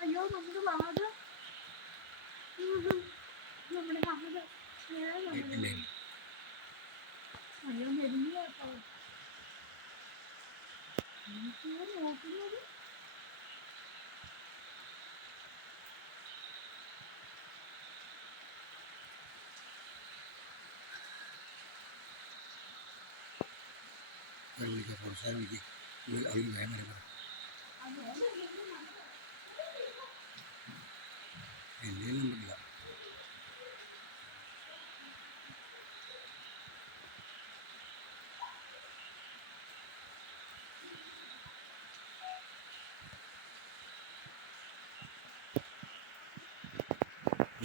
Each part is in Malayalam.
അയ്യോ നമ്മുടെ വാത് നമ്മുടെ വാത് അയ്യോ മെരിഞ്ഞ നോക്കുന്നത് Pero ni que forzar, ni que എന്റെ നമ്പറില്ല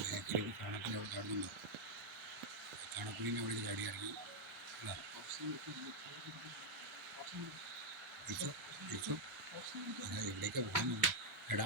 ബാക്കിൽ ചാണകത്തിൽ അവിടെ ഇറങ്ങി It's up, it's up. Ada, ileka, mana, ada.